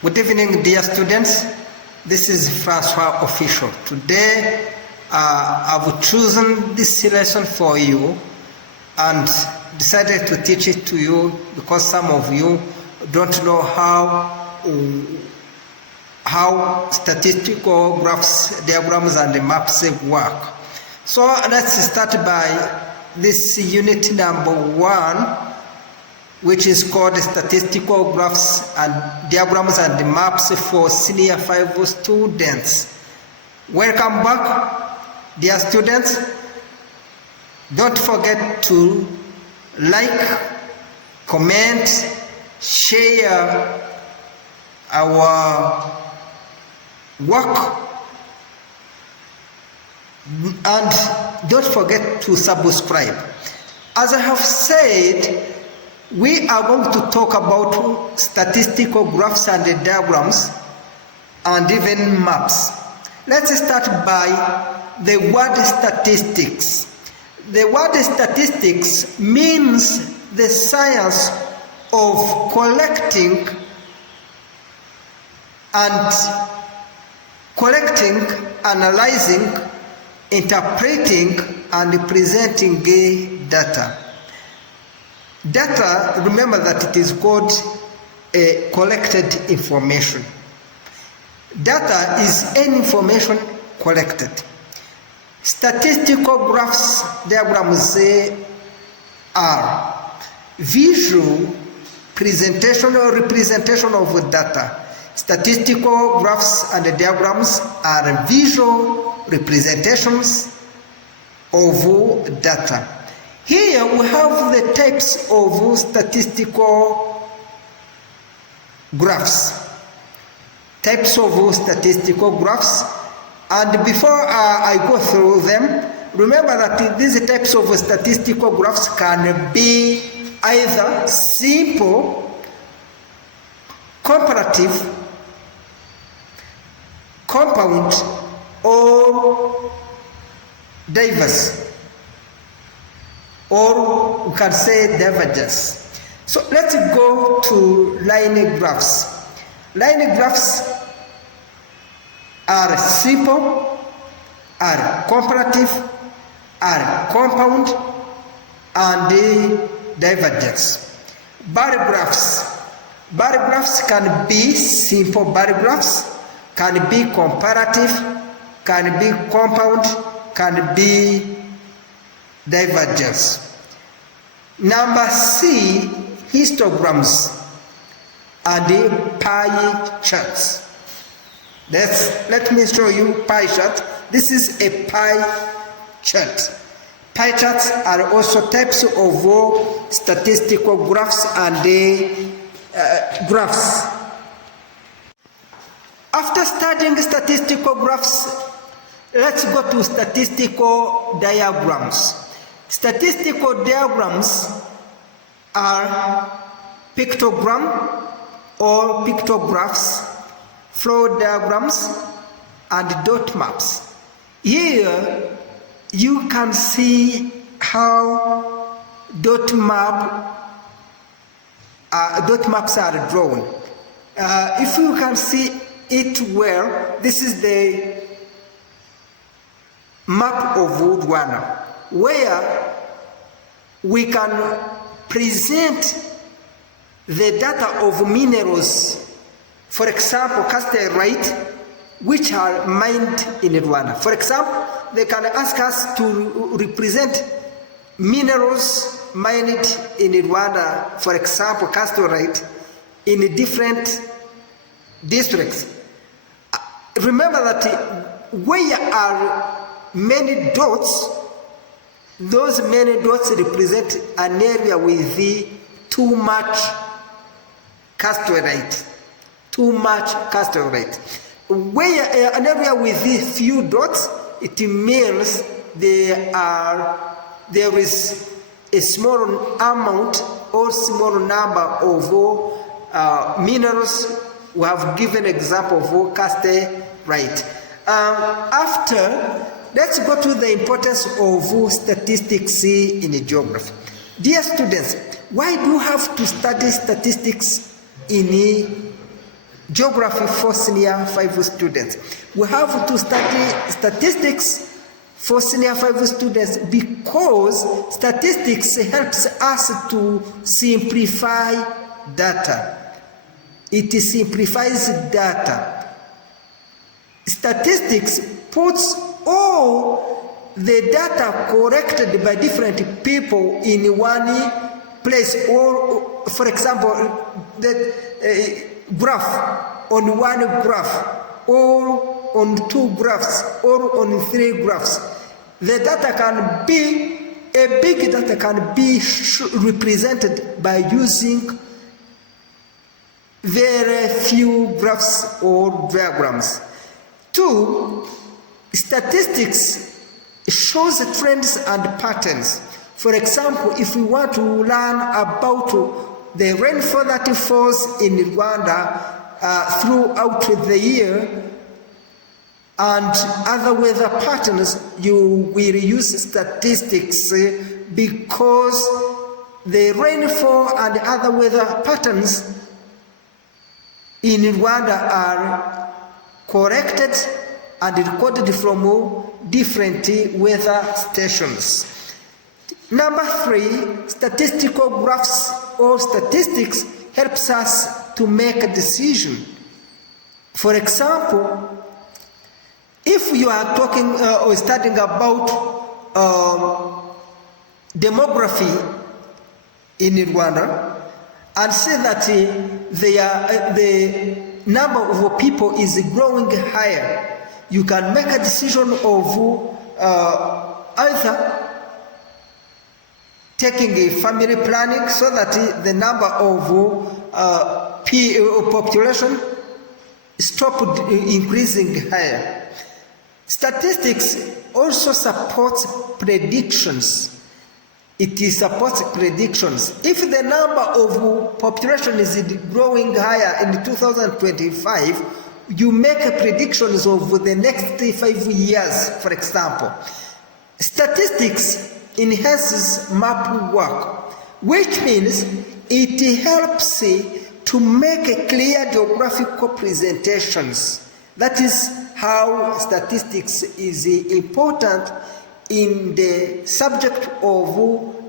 Good evening, dear students. This is Francois Official. Today, I've chosen this lesson for you and decided to teach it to you because some of you don't know how statistical graphs, diagrams, and maps work. So let's start by this unit number 1, which is called Statistical Graphs and Diagrams and Maps for Senior 5 students. Welcome back, dear students. Don't forget to like, comment, share our work, and don't forget to subscribe. As I have said, we are going to talk about statistical graphs and diagrams and even maps. Let's start by the word statistics. The word statistics means the science of collecting, analyzing, interpreting, and presenting data. Data, remember that it is called collected information. Data is any information collected. Statistical graphs, diagrams are visual presentation or representation of data. Statistical graphs and diagrams are visual representations of data. Here we have the types of statistical graphs. Types of statistical graphs. And before I go through them, remember that these types of statistical graphs can be either simple, comparative, compound, or diverse. Or we can say divergence. So let's go to line graphs. Line graphs are simple, are comparative, are compound, and divergence. Bar graphs. Bar graphs can be simple bar graphs, can be comparative, can be compound, can be divergence. Number C, histograms and pie charts. Let me show you pie chart. This is a pie chart. Pie charts are also types of statistical graphs and graphs. After studying statistical graphs, let's go to statistical diagrams. Statistical diagrams are pictogram or pictographs, flow diagrams, and dot maps. Here you can see how dot maps are drawn. If you can see it well, this is the map of Rwanda, where we can present the data of minerals, for example, casterite, which are mined in Rwanda. For example, they can ask us to represent minerals mined in Rwanda, for example, casterite, in different districts. Remember that where are many dots, those many dots represent an area with too much casterite. Too much casterite. Where an area with few dots, it means there is a small amount or small number of minerals. We have given example of casterite. After, let's go to the importance of statistics in geography. Dear students, why do you have to study statistics in geography for senior 5 students. We have to study statistics for senior 5 students because statistics helps us to simplify data. It simplifies data. Statistics puts all the data collected by different people in one place, or for example, the graph on one graph, or on 2 graphs, or on 3 graphs. The data can be, a big data can be represented by using very few graphs or diagrams. 2, statistics shows trends and patterns. For example, if we want to learn about the rainfall that falls in Rwanda throughout the year and other weather patterns, you will use statistics because the rainfall and other weather patterns in Rwanda are collected and recorded from different weather stations. Number 3, statistical graphs or statistics helps us to make a decision. For example, if you are talking or studying about demography in Rwanda and say that the number of people is growing higher, you can make a decision of either taking a family planning so that the number of population stop increasing higher. Statistics also supports predictions. It supports predictions. If the number of population is growing higher in 2025, you make predictions of the next 5 years, for example. Statistics enhances map work, which means it helps to make clear geographical presentations. That is how statistics is important in the subject of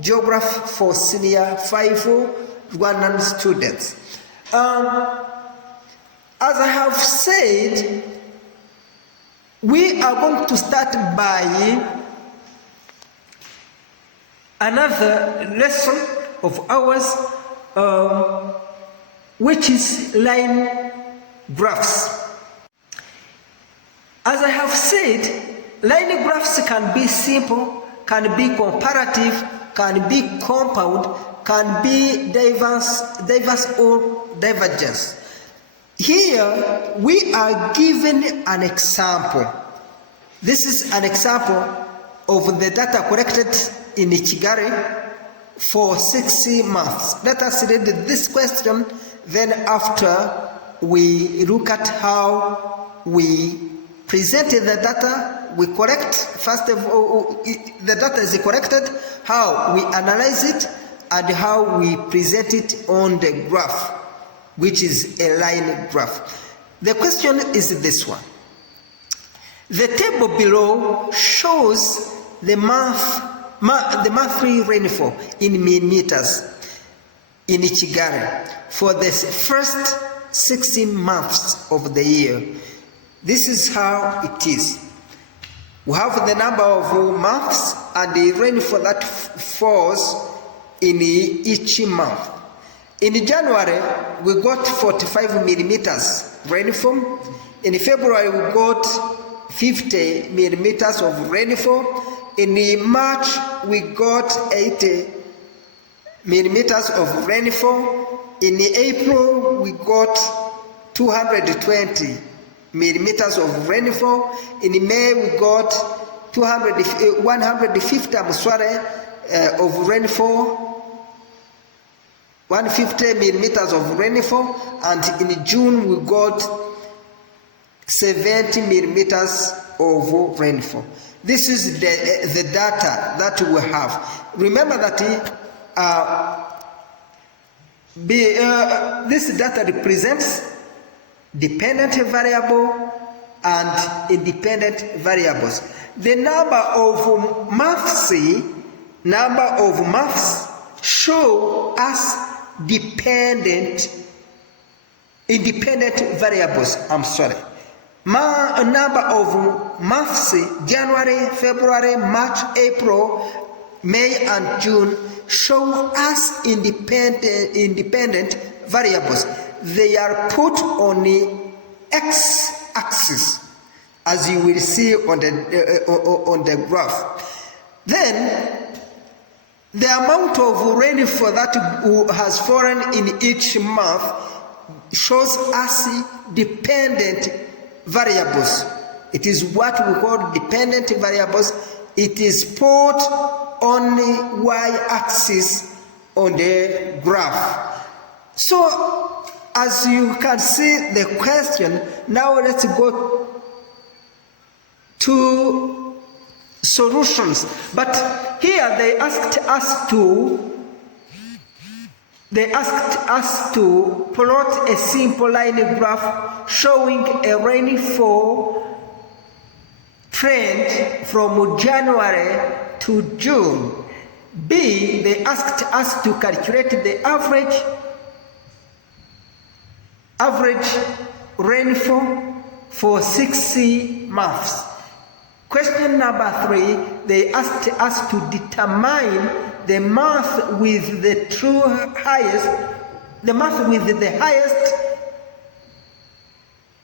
geography for senior 5 Rwandan students. As I have said, we are going to start by another lesson of ours, which is line graphs. As I have said, line graphs can be simple, can be comparative, can be compound, can be diverse or divergence. Here we are given an example. This is an example of the data collected in Kigali for 6 months. Let us read this question, then after we look at how we presented the data, we correct, first of all, the data is corrected, how we analyze it, and how we present it on the graph, which is a line graph. The question is this one. The table below shows the monthly rainfall in millimeters in Kigali for the first 16 months of the year. This is how it is. We have the number of months and the rainfall that falls in each month. In January, we got 45 millimeters rainfall. In February, we got 50 millimeters of rainfall. In March, we got 80 millimeters of rainfall. In April, we got 220 millimeters of rainfall. In May, we got 150 of rainfall, 150 millimeters of rainfall, and in June we got 70 millimeters of rainfall. This is the data that we have. Remember that this data represents dependent variable, and independent variables. The number of maths show us independent variables. Number of months, January, February, March, April, May, and June, show us independent variables. They are put on the x-axis, as you will see on the graph. Then the amount of rainfall that has fallen in each month shows us dependent variables. It is what we call dependent variables. It is put on the y-axis on the graph. So as you can see the question, now let's go to solutions. But here they asked us to plot a simple line graph showing a rainfall trend from January to June. B, they asked us to calculate the average rainfall for 6 months. Question number 3, they asked us to determine the month with the highest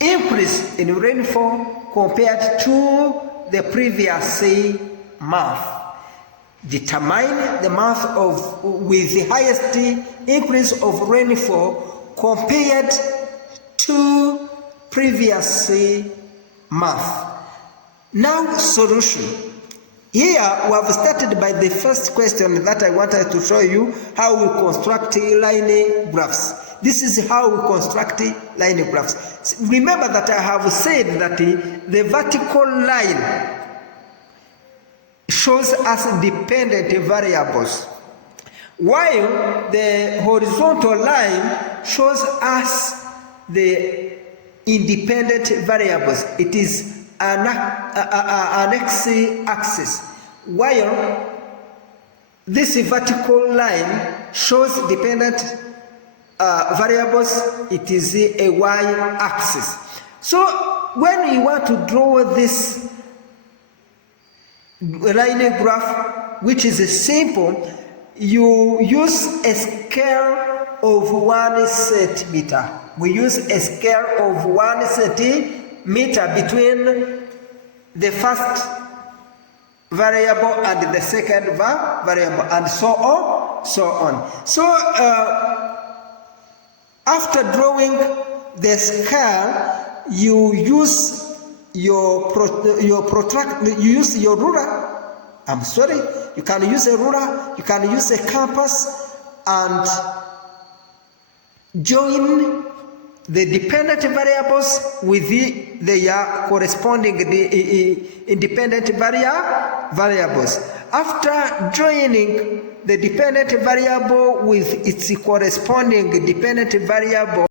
increase in rainfall compared to the previous month. Determine the month with the highest increase of rainfall compared to previous month. Now solution. Here we have started by the first question that I wanted to show you how we construct line graphs. This is how we construct line graphs. Remember that I have said that the vertical line shows us dependent variables, while the horizontal line shows us the independent variables. It is an x-axis, while this vertical line shows dependent variables. It is a y-axis. So when you want to draw this line graph, which is simple, you use a scale of 1 centimeter. We use a scale of 1 centimeter between the first variable and the second variable, and so on. So after drawing the scale, you use your ruler. You can use a ruler, you can use a compass, and join the dependent variables with their corresponding independent variables. After joining the dependent variable with its corresponding dependent variable,